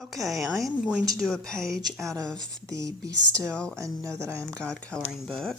Okay, I am going to do a page out of the Be Still and Know That I Am God coloring book.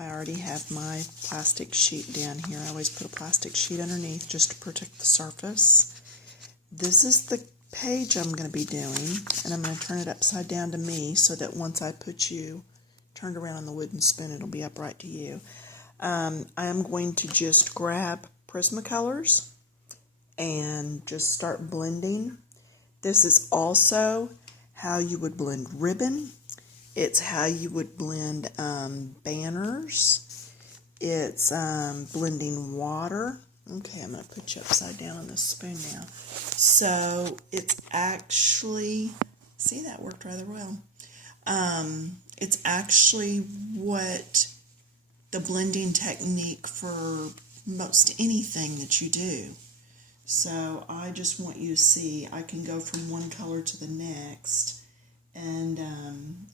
I already have my plastic sheet down here. I always put a plastic sheet underneath just to protect the surface. This is the page I'm going to be doing, and I'm going to turn it upside down to me so that once I put you turned around on the wooden spoon, it'll be upright to you. I am going to just grab Prismacolors and just start blending. This is also how you would blend ribbon. It's how you would blend banners. It's blending water. Okay, I'm going to put you upside down on this spoon now. So it's actually, see, that worked rather well. It's actually what the blending technique for most anything that you do. So I just want you to see I can go from one color to the next, and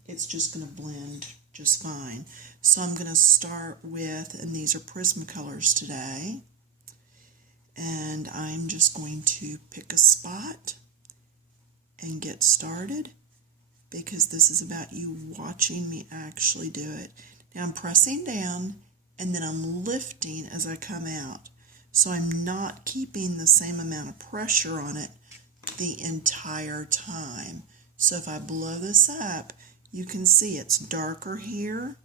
it's just going to blend just fine. So I'm going to start with, and these are Prismacolors today, and I'm just going to pick a spot and get started because this is about you watching me actually do it. Now I'm pressing down and then I'm lifting as I come out. So I'm not keeping the same amount of pressure on it the entire time. So if I blow this up, you can see it's darker here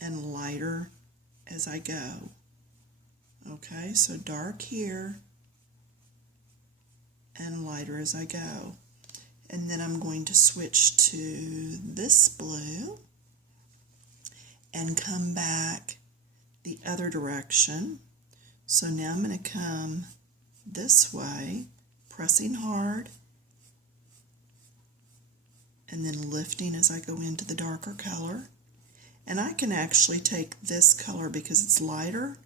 and lighter as I go. Okay, so dark here and lighter as I go. And then I'm going to switch to this blue and come back the other direction. So now I'm going to come this way, pressing hard, and then lifting as I go into the darker color. And I can actually take this color because it's lighter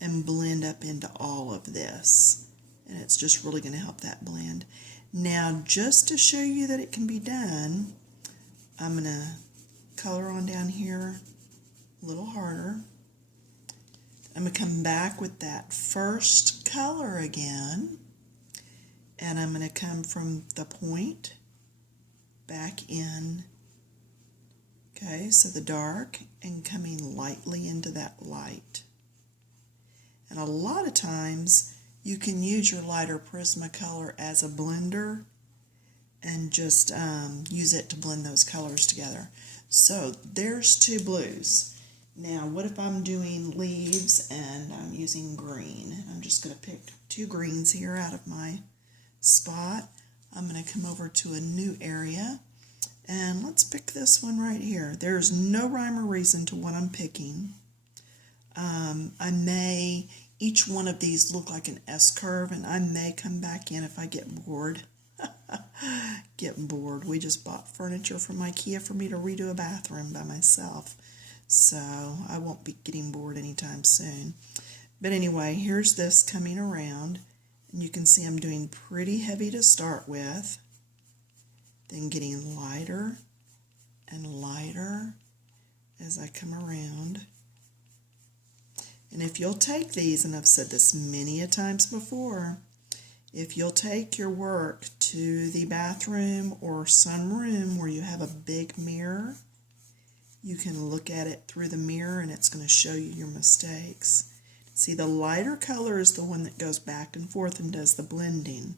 and blend up into all of this. And it's just really going to help that blend. Now, just to show you that it can be done, I'm going to color on down here a little harder. I'm going to come back with that first color again, and I'm going to come from the point back in. Okay, so the dark and coming lightly into that light. And a lot of times you can use your lighter Prismacolor as a blender and just use it to blend those colors together. So there's two blues. Now, what if I'm doing leaves and I'm using green? I'm just going to pick two greens here out of my spot. I'm going to come over to a new area, and let's pick this one right here. There's no rhyme or reason to what I'm picking. Each one of these look like an S-curve, and I may come back in if I get bored. Getting bored. We just bought furniture from IKEA for me to redo a bathroom by myself. So I won't be getting bored anytime soon. But anyway, here's this coming around. And you can see I'm doing pretty heavy to start with. Then getting lighter and lighter as I come around. And if you'll take these, and I've said this many a times before, if you'll take your work to the bathroom or some room where you have a big mirror, you can look at it through the mirror and it's going to show you your mistakes. See, the lighter color is the one that goes back and forth and does the blending.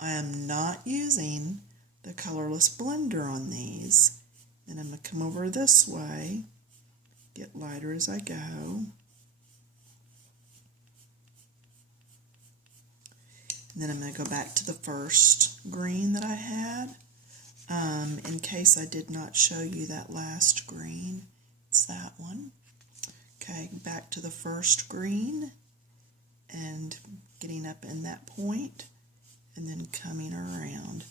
I am not using the colorless blender on these. And I'm going to come over this way, get lighter as I go. And then I'm going to go back to the first green that I had. In case I did not show you that last green, it's that one. Okay, back to the first green and getting up in that point and then coming around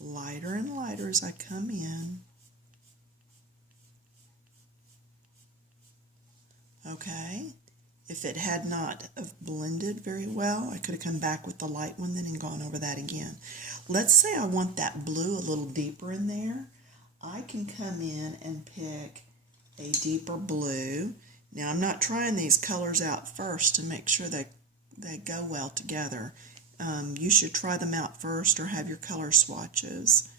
lighter and lighter as I come in. Okay, if it had not blended very well, I could have come back with the light one then and gone over that again. Let's say I want that blue a little deeper in there. I can come in and pick a deeper blue. Now I'm not trying these colors out first to make sure they go well together. You should try them out first or have your color swatches.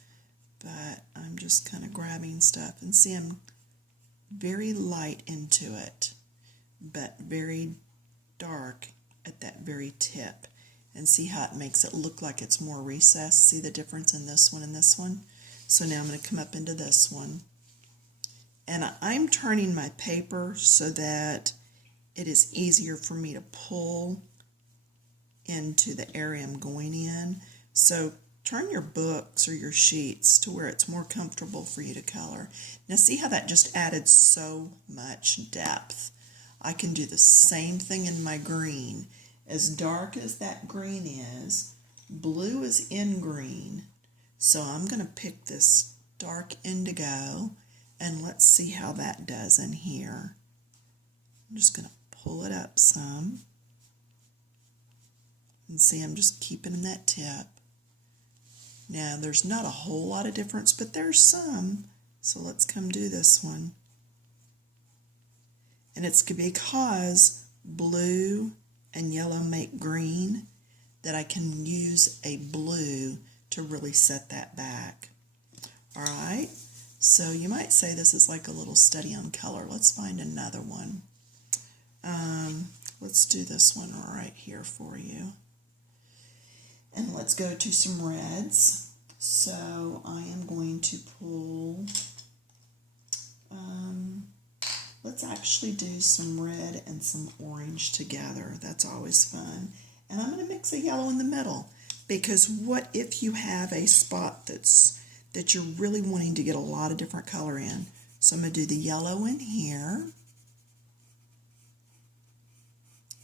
But I'm just kind of grabbing stuff and see I'm very light into it, but very dark at that very tip. And see how it makes it look like it's more recessed. See the difference in this one and this one? So now I'm going to come up into this one. And I'm turning my paper so that it is easier for me to pull into the area I'm going in. So turn your books or your sheets to where it's more comfortable for you to color. Now see how that just added so much depth. I can do the same thing in my green. As dark as that green is, blue is in green. So I'm going to pick this dark indigo and let's see how that does in here. I'm just going to pull it up some. And see, I'm just keeping that tip. Now, there's not a whole lot of difference, but there's some. So let's come do this one. And it's because blue and yellow make green that I can use a blue to really set that back. All right, so you might say this is like a little study on color. Let's find another one. Let's do this one right here for you. And let's go to some reds. So I am going to pull, let's actually do some red and some orange together. That's always fun. And I'm going to mix a yellow in the middle, because what if you have a spot that you're really wanting to get a lot of different color in? So I'm going to do the yellow in here.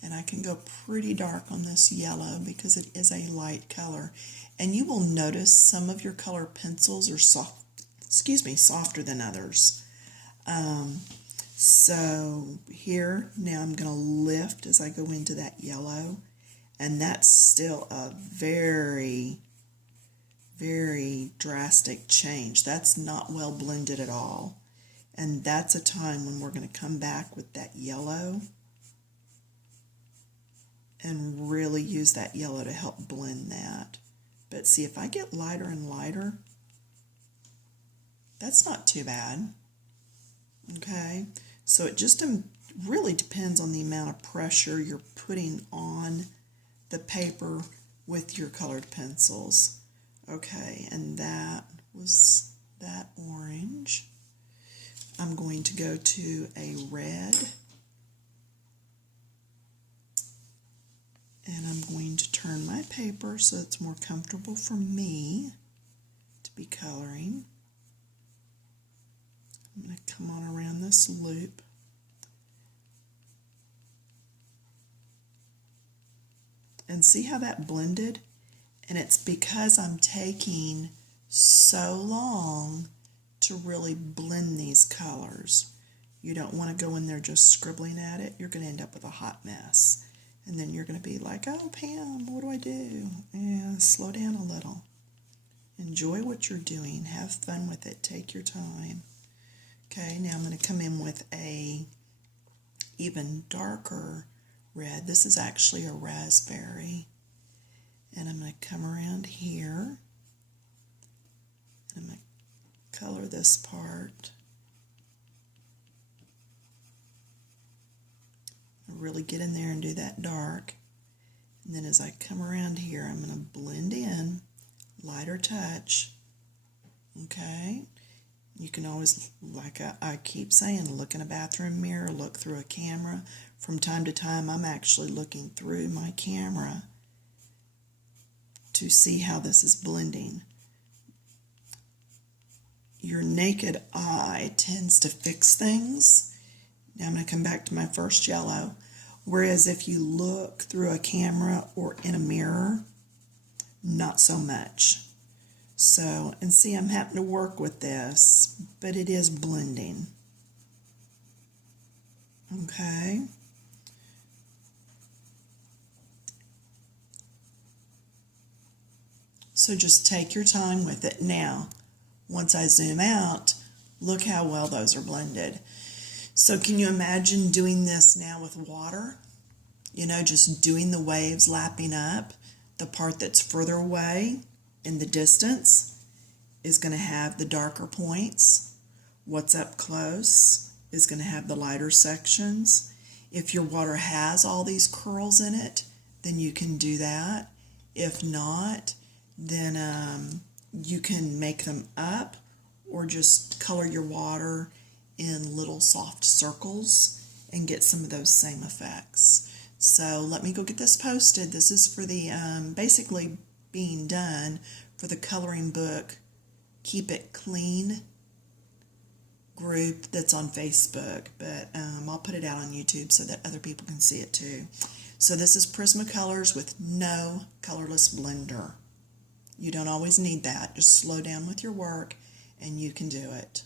And I can go pretty dark on this yellow because it is a light color. And you will notice some of your color pencils are softer than others. So here, now I'm going to lift as I go into that yellow. And that's still a very, very drastic change. That's not well blended at all. And that's a time when we're going to come back with that yellow and really use that yellow to help blend that. But see, if I get lighter and lighter, that's not too bad. Okay, so it just really depends on the amount of pressure you're putting on the paper with your colored pencils. Okay, and that was that orange. I'm going to go to a red. And I'm going to turn my paper so it's more comfortable for me to be coloring. I'm going to come on around this loop. And see how that blended? And it's because I'm taking so long to really blend these colors. You don't want to go in there just scribbling at it. You're going to end up with a hot mess. And then you're going to be like, oh, Pam, what do I do? Yeah, slow down a little. Enjoy what you're doing. Have fun with it. Take your time. Okay, now I'm going to come in with a even darker red. This is actually a raspberry. And I'm going to come around here. And I'm going to color this part. Really get in there and do that dark. And then as I come around here, I'm going to blend in, lighter touch. Okay? You can always, like I keep saying, look in a bathroom mirror, look through a camera. From time to time, I'm actually looking through my camera to see how this is blending. Your naked eye tends to fix things. Now I'm going to come back to my first yellow. Whereas if you look through a camera or in a mirror, not so much. So, and see, I'm having to work with this, but it is blending. Okay. So just take your time with it. Now, once I zoom out, look how well those are blended. So can you imagine doing this now with water? You know, just doing the waves lapping up. The part that's further away in the distance is going to have the darker points. What's up close is going to have the lighter sections. If your water has all these curls in it, then you can do that. If not, then you can make them up or just color your water in little soft circles and get some of those same effects. So let me go get this posted. This is for the basically being done for the coloring book Keep It Clean group that's on Facebook, but I'll put it out on YouTube so that other people can see it too. So this is Prismacolors with no colorless blender. You don't always need that. Just slow down with your work and you can do it.